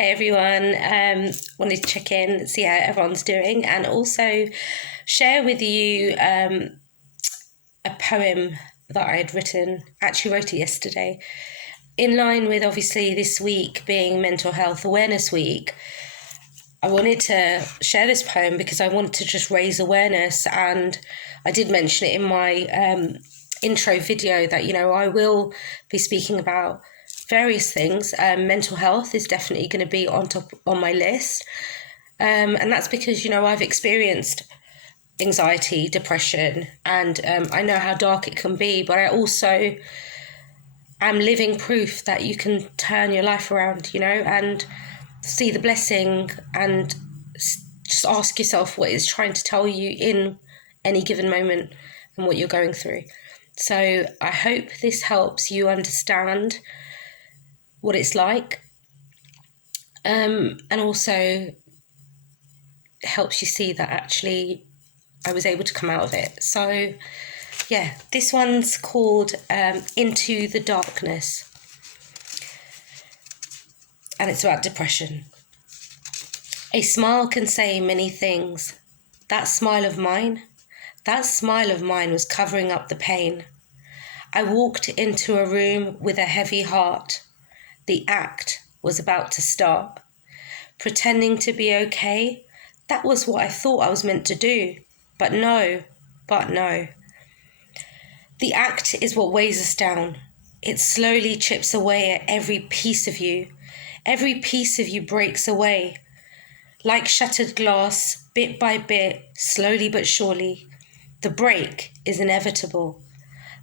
Hey everyone, wanted to check in, see how everyone's doing, and also share with you a poem that I had written. Actually wrote it yesterday. In line with obviously this week being Mental Health Awareness Week, I wanted to share this poem because I wanted to just raise awareness, and I did mention it in my intro video that, I will be speaking about various things. Mental health is definitely going to be on my list, and that's because I've experienced anxiety, depression, and I know how dark it can be, but I also am living proof that you can turn your life around, and see the blessing, and just ask yourself what it's trying to tell you in any given moment and what you're going through. So I hope this helps you understand what it's like, and also helps you see that actually I was able to come out of it. So yeah, this one's called Into the Darkness, and it's about depression. A smile can say many things. That smile of mine was covering up the pain. I walked into a room with a heavy heart. The act was about to start. Pretending to be okay, that was what I thought I was meant to do. But no. The act is what weighs us down. It slowly chips away at every piece of you. Every piece of you breaks away. Like shattered glass, bit by bit, slowly but surely, the break is inevitable.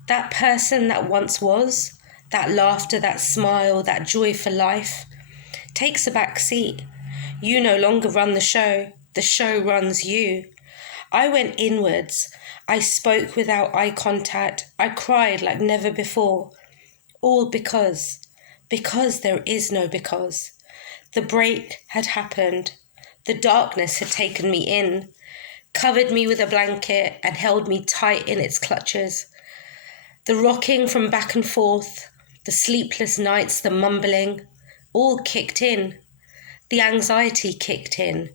That person that once was, that laughter, that smile, that joy for life, takes a back seat. You no longer run the show runs you. I went inwards. I spoke without eye contact. I cried like never before. All because there is no because. The break had happened. The darkness had taken me in, covered me with a blanket and held me tight in its clutches. The rocking from back and forth, the sleepless nights, the mumbling, all kicked in. The anxiety kicked in.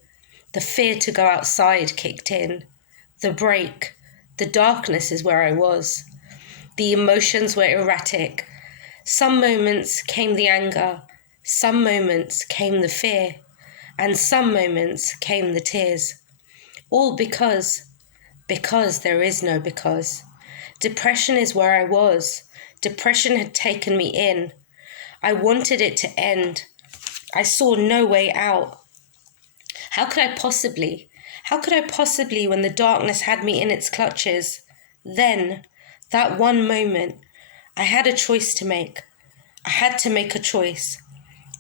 The fear to go outside kicked in. The break, the darkness is where I was. The emotions were erratic. Some moments came the anger, some moments came the fear, and some moments came the tears. All because there is no because. Depression is where I was. Depression had taken me in. I wanted it to end. I saw no way out. How could I possibly, when the darkness had me in its clutches? Then, that one moment, I had a choice to make. I had to make a choice.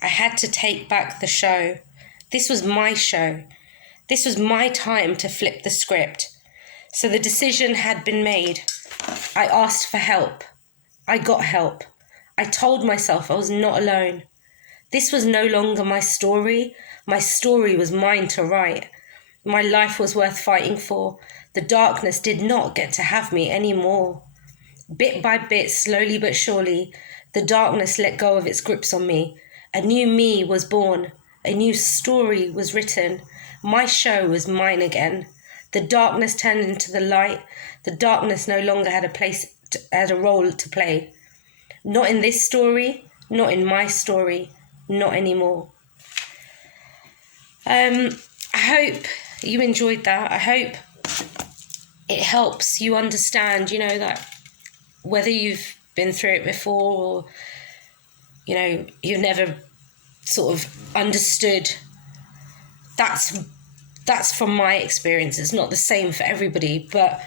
I had to take back the show. This was my show. This was my time to flip the script. So the decision had been made. I asked for help. I got help. I told myself I was not alone. This was no longer my story. My story was mine to write. My life was worth fighting for. The darkness did not get to have me anymore. Bit by bit, slowly but surely, the darkness let go of its grips on me. A new me was born. A new story was written. My show was mine again. The darkness turned into the light. The darkness no longer had a role to play. Not in this story, not in my story, not anymore. I hope you enjoyed that. I hope it helps you understand, that whether you've been through it before or, you've never sort of understood, that's from my experience. It's not the same for everybody, but,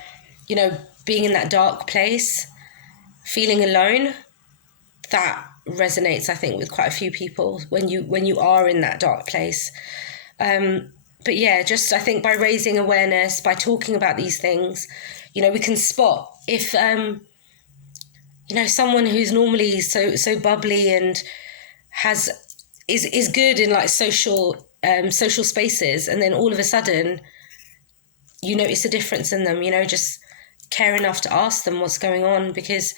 being in that dark place, feeling alone, that resonates, I think, with quite a few people when you are in that dark place. But yeah, just I think by raising awareness, by talking about these things, we can spot if someone who's normally so bubbly and is good in like social spaces, and then all of a sudden you notice a difference in them, just care enough to ask them what's going on, because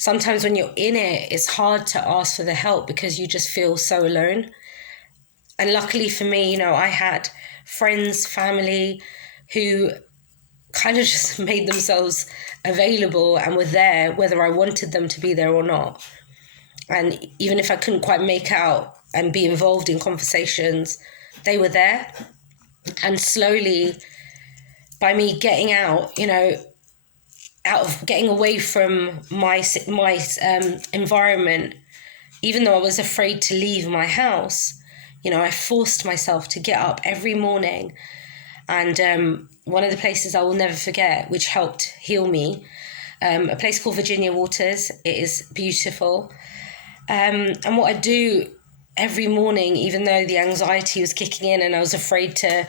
sometimes when you're in it, it's hard to ask for the help because you just feel so alone. And luckily for me, I had friends, family who kind of just made themselves available and were there whether I wanted them to be there or not. And even if I couldn't quite make out and be involved in conversations, they were there. And slowly, by me getting out, out of getting away from my environment, even though I was afraid to leave my house, I forced myself to get up every morning. And one of the places I will never forget, which helped heal me, a place called Virginia Waters. It is beautiful. And what I do every morning, even though the anxiety was kicking in and I was afraid to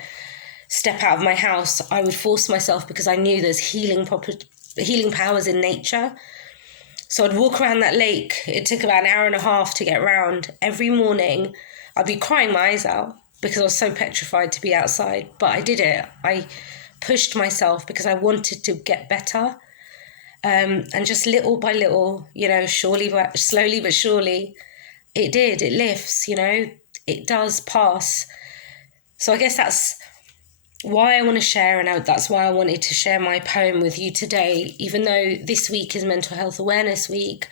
step out of my house, I would force myself because I knew there's healing powers in nature. So I'd walk around that lake. It took about an hour and a half to get around. Every morning, I'd be crying my eyes out because I was so petrified to be outside. But I did it. I pushed myself because I wanted to get better. And just little by little, slowly but surely, it did. It lifts, it does pass. So I guess that's why I want to share, and that's why I wanted to share my poem with you today. Even though this week is Mental Health Awareness Week,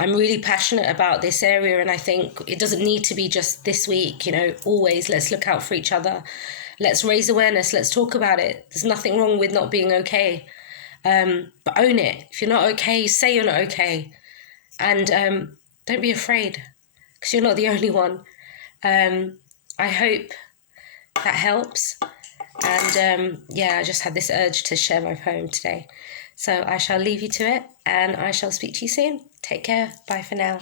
I'm really passionate about this area, and I think it doesn't need to be just this week, always let's look out for each other. Let's raise awareness. Let's talk about it. There's nothing wrong with not being okay. But own it. If you're not okay, say you're not okay. And don't be afraid, because you're not the only one. I hope that helps. And I just had this urge to share my poem today. So I shall leave you to it, and I shall speak to you soon. Take care. Bye for now.